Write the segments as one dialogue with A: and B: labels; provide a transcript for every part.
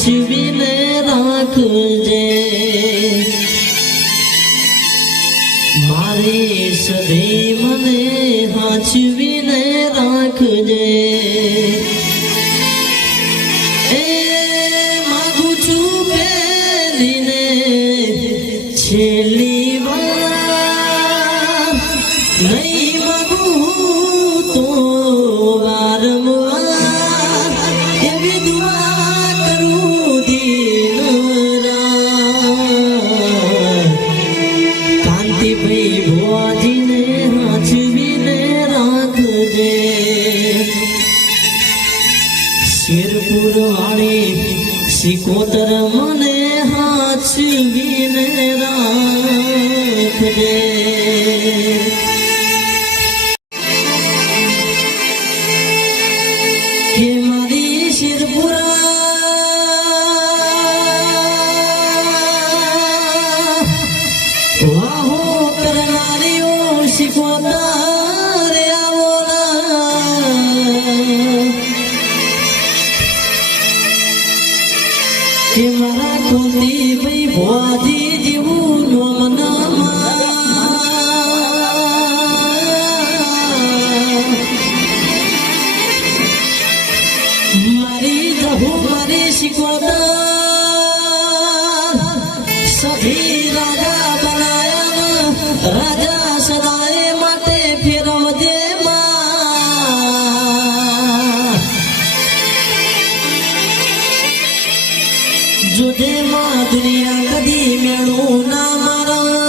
A: સાચવીને રાખજે. મારે સદે મને સાચવીને રાખજે. શિરપુર વાળી સિકોતર મને હાચવીને રાખજે. કે મારી શિરપુરા વાહો કરનારીઓ શિકોતર ભુવાજી જેવું મારી જહુ મારી શિકોદર સભી રાજા બનાયા રાજા જોજે માં દુનિયા કદી મેળું ના મારા.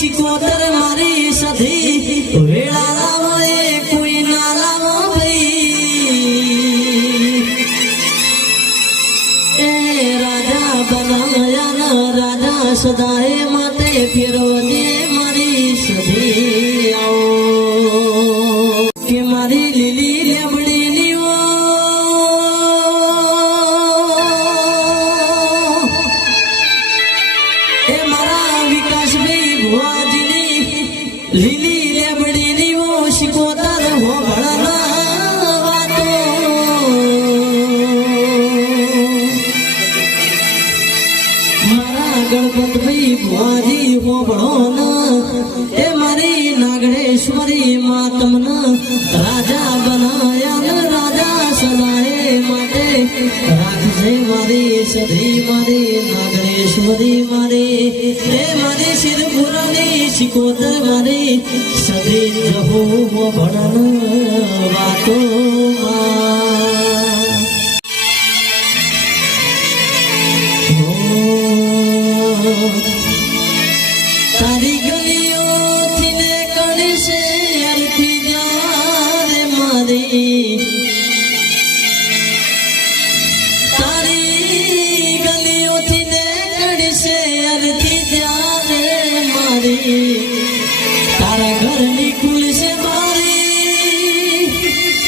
A: મારી શિકોતર મારી સધી, વેળા લાવો એ કોઈ ના લાવો ભાઈ એ રાજા બનાયા રાજા સદાય માટે ફેરવજે મારી સધી. લીલી ઓ શિકોતર હો ભળના વાતો. મારા ગણપતભાઈ ભુવાજી હો ભળોના એ મારી રાજા બનાયા ને રાજા સદાય માટે. રાખજે મારી સધી મારી નાગણેશ્વરી મારી એ શિર પુરાને શિકોતર મારી સધી જહો ભણન વાતો તારા ઘરની ખુલશે મારી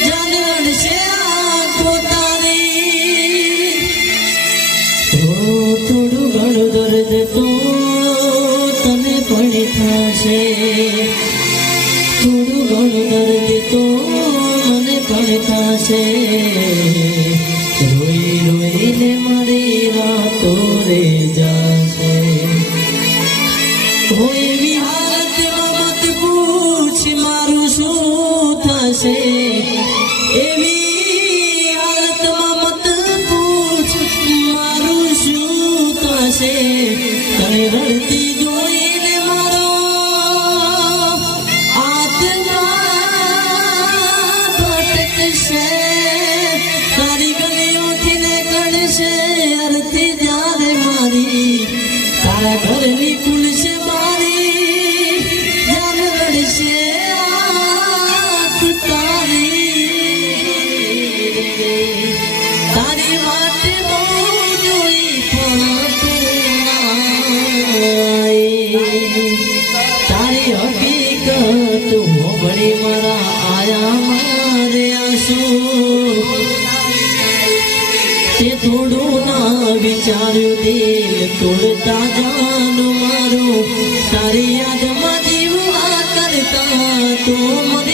A: જાનવડ છે આંખો તારી. થોડું ઘણું દર્દ તો તને પણ થશે. થોડું ઘણું દર્દ તો મને પણ થશે. રોઈ રોઈને મારી રાતો રે જાશે થશે તને જોઈને મારો આત્મા ભટકશે. તારી ગલીઓથી ને કણશે આંસુ તે થોડું ના વિચાર્યું તે તોડતા જાનું મારું. તારી યાદમાં જીવવા કરતા તો મરી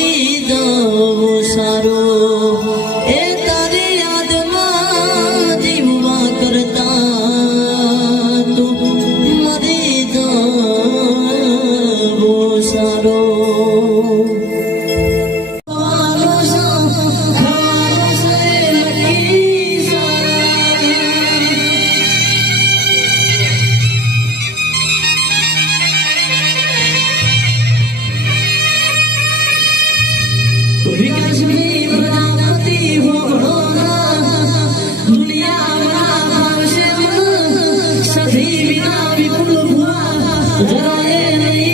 A: Hallelujah.